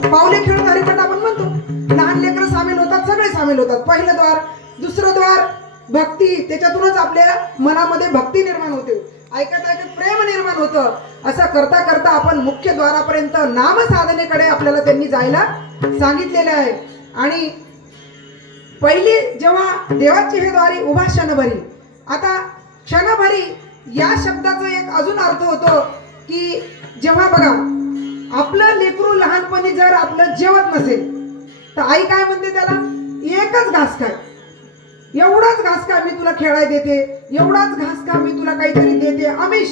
पावले खेळून हरिपाठ आपण म्हणतो, लहान लेकरं सामील होतात, सगळे सामील होतात. पहिलं द्वार, दुसरं द्वार भक्ती, त्याच्यातूनच आपल्या मनामध्ये भक्ती निर्माण होते, ऐकत ऐकत प्रेम निर्माण होतं. असं करता करता आपण मुख्य द्वारापर्यंत नाम साधनेकडे आपल्याला त्यांनी जायला सांगितलेले आहे. आणि पहिली जेव्हा देवाची हे द्वारी उभा क्षणभरी. आता क्षणभरी या शब्दाचा एक अजून अर्थ होतो की जेव्हा बघा आपलं लेकरू लहानपणी जर आपलं जेवत नसेल तर आई काय म्हणते त्याला, एकच घास खाय, एवढाच घास खा मी तुला खेळायला देते, एवढाच घास खा मी तुला काहीतरी देते. आमिष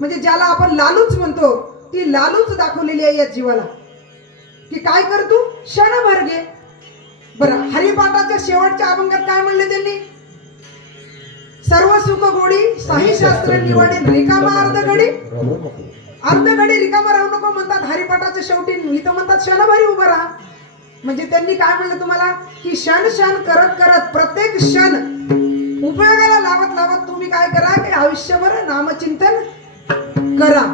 म्हणजे ज्याला आपण लालूच म्हणतो, ती लालूच दाखवलेली आहे या जीवाला की काय कर तू क्षणभर घे. बरं, हरिपाठाच्या शेवटच्या अभंगात काय म्हणले त्यांनी, सर्व सुख गोडी साही शास्त्र निवडी रिकामा अर्धघडी. अर्धघडी रिकामा राहू नको म्हणतात हरिपाठाच्या शेवटी, इथं म्हणतात क्षणभरी उभं राहा. म्हणजे त्यांनी काय म्हणलं तुम्हाला की क्षण क्षण करत करत प्रत्येक क्षण उपयोगाला लावत लावत तुम्ही काय करा की आयुष्यभर नामचिंतन करा,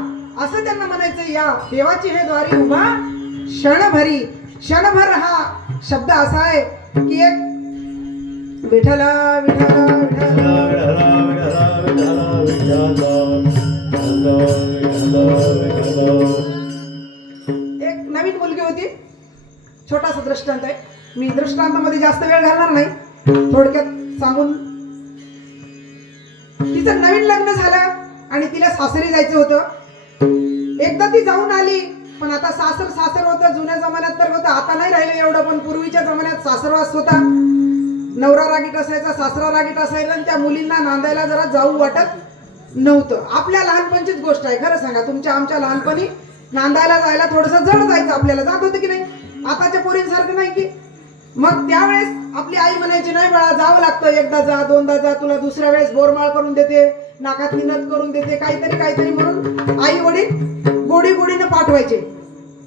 असं त्यांना म्हणायचं. या देवाची हे द्वारी उभा क्षणभरी. क्षणभर हा शब्द असा आहे की एक विठला विठला एक नवीन मुलगी होती, छोटासा दृष्टांत आहे, मी दृष्टांतामध्ये जास्त वेळ घालणार नाही, थोडक्यात सांगून. तिचं नवीन लग्न झालं आणि तिला सासरी जायचं होतं. एकदा ती जाऊन आली, पण आता सासर होतं, जुन्या जमान्यात तर होतं, आता नाही राहिलं एवढं, पण पूर्वीच्या जमान्यात सासरवास होता. नवरा रागीट असायचा, सासरा रागीट असायचा, आणि त्या मुलींना नांदायला जरा जाऊ वाटत नव्हतं. आपल्या लहानपणीचीच गोष्ट आहे, खरं सांगा, तुमच्या आमच्या लहानपणी नांदायला जायला थोडंसं जड जायचं, आपल्याला जात होतं की नाही, आताच्या पोरींसारखं नाही की. मग त्यावेळेस आपली आई म्हणायची, नाही बाळा जावं लागतं, एकदा जा दोनदा जा, तुला दुसऱ्या वेळेस बोरमाळ करून देते, नाकात नथ करून देते, काहीतरी काहीतरी म्हणून आई वडील गोडी गोडीनं पाठवायचे.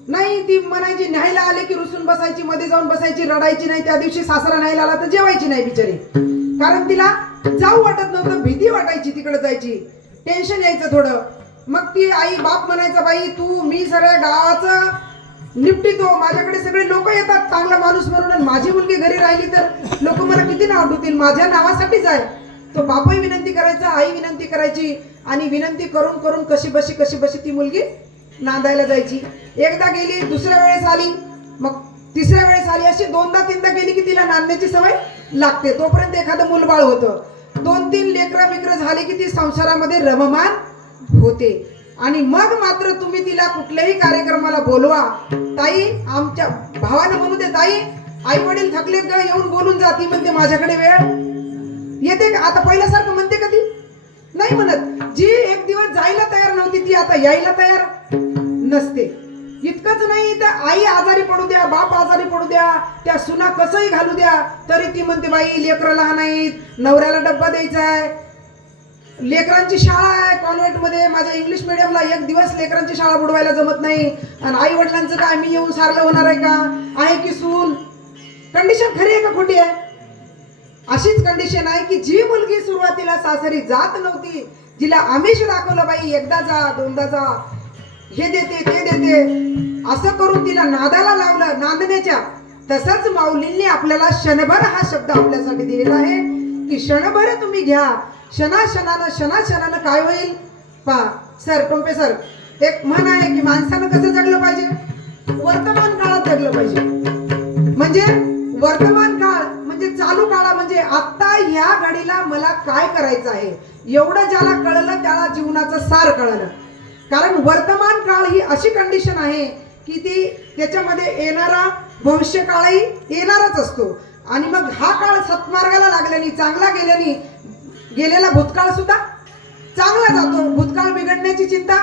नाही, ती म्हणायची न्यायला आले की रुसून बसायची, मध्ये जाऊन बसायची, रडायची नाही. त्या दिवशी सासरा न्यायला आला तर जेवायची नाही बिचारी, कारण तिला जाऊ वाटत नव्हतं, भीती वाटायची तिकडे जायची, टेन्शन यायचं थोडं. मग ती आई बाप म्हणायचा, बाई तू मी सगळ्या गावाचं निपटितो, माझ्याकडे सगळे लोक येतात चांगला माणूस म्हणून, आणि माझी मुलगी घरी राहिली तर लोक मला किती नाव ठेवतील, माझ्या नावासाठीच आहे. तो बापही विनंती करायचा, आई विनंती करायची, आणि विनंती करून करून कशी बशी ती मुलगी नांदायला जायची. एकदा गेली, दुसऱ्या वेळेस आली, मग तिसऱ्या वेळेस आली, अशी दोनदा तीनदा गेली की तिला नांदण्याची सवय लागते. तोपर्यंत एखादं मूलबाळ होतं, 2-3 लेकरं बिकरं झाली की ती संसारामध्ये रममान होते. आणि मग मात्र तुम्ही तिला कुठल्याही कार्यक्रमाला बोलवा, ताई आमच्या भावानं म्हणू दे, ताई आई वडील थकले का येऊन बोलून जा, ती म्हणते माझ्याकडे वेळ येते का, आता पहिल्यासारखं म्हणते कधी नाही म्हणत. जी एक दिवस जायला तयार नव्हती ती आता यायला तयार नसते. इतकंच नाही तर आई आजारी पडू द्या, बाप आजारी पडू द्या, त्या सुना कसंही घालू द्या, तरी ती म्हणते बाई लेकरं लहान आहेत, नवऱ्याला डब्बा द्यायचा आहे, लेकरांची शाळा आहे कॉन्व्हेंटमध्ये, माझ्या इंग्लिश मिडियमला, एक दिवस लेकरांची शाळा बुडवायला जमत नाही, आणि आई वडिलांचं काय मी येऊन सारलं होणार आहे का, आहे की सून. कंडिशन खरी आहे का खोटी आहे? अशीच कंडिशन आहे की जी मुलगी सुरुवातीला सासरी जात नव्हती, जिला आमिष दाखवलं, बाई एकदा जा दोनदा जा, हे देते ते देते, असं करून तिला नादाला लावलं नांदण्याच्या. तसंच माऊलींनी आपल्याला क्षणभर हा शब्द आपल्यासाठी दिलेला आहे की क्षणभर तुम्ही घ्या, क्षणाक्षणानं काय होईल पहा. सर टोंपे सर, एक म्हण आहे की माणसानं कसं जगलं पाहिजे, वर्तमान काळात जगलं पाहिजे. म्हणजे वर्तमान काळ म्हणजे चालू काळा, म्हणजे आता ह्या घडीला मला काय करायचं आहे, एवढं ज्याला कळलं त्याला जीवनाचं सार कळलं. कारण वर्तमान काळ ही अशी कंडिशन आहे की ती त्याच्यामध्ये येणारा भविष्य काळही येणारच असतो. आणि मग हा काळ सत्मार्गाला लागल्याने, चांगला गेल्याने, गेलेला भूतकाळ सुद्धा चांगला जातो. भूतकाळ बिघडण्याची चिंता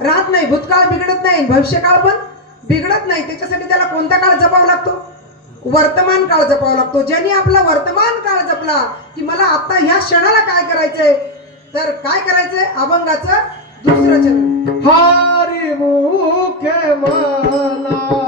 राहत नाही, भूतकाळ बिघडत नाही, भविष्यकाळ पण बिघडत नाही. त्याच्यासाठी त्याला कोणता काळ जपावा लागतो, वर्तमान काळ जपावा लागतो. ज्यांनी आपला वर्तमान काळ जपला की मला आता ह्या क्षणाला काय करायचंय, तर काय करायचंय, अभंगाचं दुसरं चरण. हरी मुखे मना